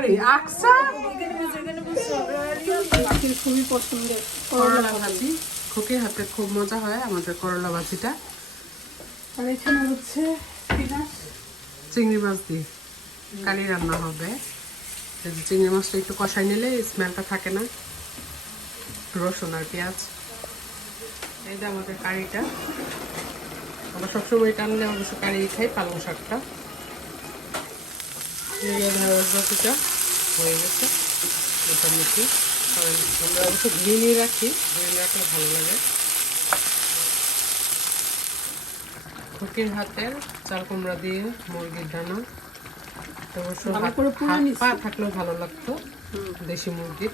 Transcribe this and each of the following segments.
Sorry আকসা? খুবই পছন্দের করলা ভাজি। খুকে হাতে খুব মজা হয় আমাদের করলা ভাজিটা। আর এখানে হচ্ছে চিংড়ি মাছ দিয়ে। কালি রান্না হবে। চিংড়ি মাছটা একটু কষাই নিলে স্মেলটা থাকে না। রসুন আর পেঁয়াজ। এই যে আমাদের কারিটা। আমরা সবসময় টানলে অবশ্য কারি খাই পালং শাকটা। ঢেঁড়স বাটিটা হয়ে গেছে। মোটামুটি। আমরা অবশ্য নিয়ে রাখি। রাখলে ভালো লাগে। খুকির হাতের চাল কুমড়া দিয়ে মুরগির অবশ্য নিছি। পা থাকলেও ভালো লাগতো। দেশি মুরগির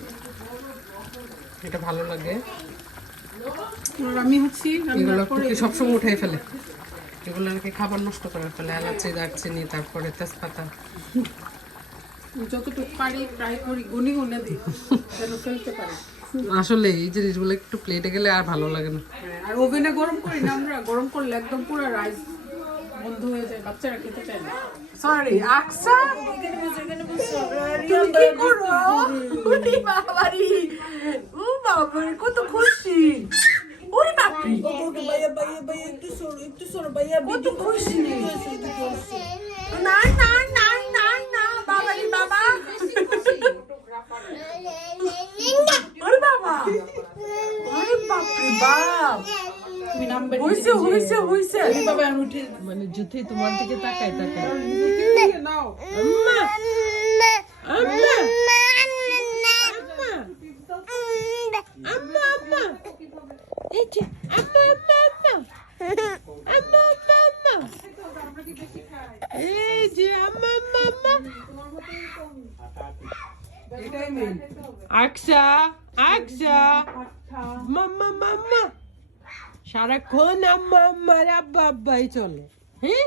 এটা ভালো লাগে। আমি হচ্ছি এগুলো সবসময় উঠাই ফেলে। এগুলো নাকি খাবার নষ্ট করে ফেলে এলাচি দারচিনি তারপরে তেজপাতা। যতটুকু পারি ট্রাই করি গুনি গুনে দিই যেন ফেলতে পারি। আসলে এই জিনিসগুলো একটু প্লেটে গেলে আর ভালো লাগে না। হ্যাঁ, আর ওভেনে গরম করি না আমরা গরম করলে একদম পুরো রাইস বন্ধ হয়ে যায় বাচ্চারা খেতে চায় না। সরি আকসা? তুমি কি করো? বাবারি। ও বাবারে কত কত খুশি না না না না না বাবারি বাবা ওরে বাবা ওরে বাপরে বাপ তুমি নাম বের হইছে হইছে হইছে বাবা আমি উঠে মানে যুথি তোমার দিকে তাকায় তাকায় নাও আম্মা আম্মা আম্মা আম্মা এই যে আম্মা আম্মা আম্মা আম্মা আম্মা আম্মা এই যে আম্মা আম্মা আম্মা আকসা আকসা মাম্মা মাম্মা সারাক্ষণ আম্মা, আম্মার আব্বা আব্বাই চলে। হ্যাঁ?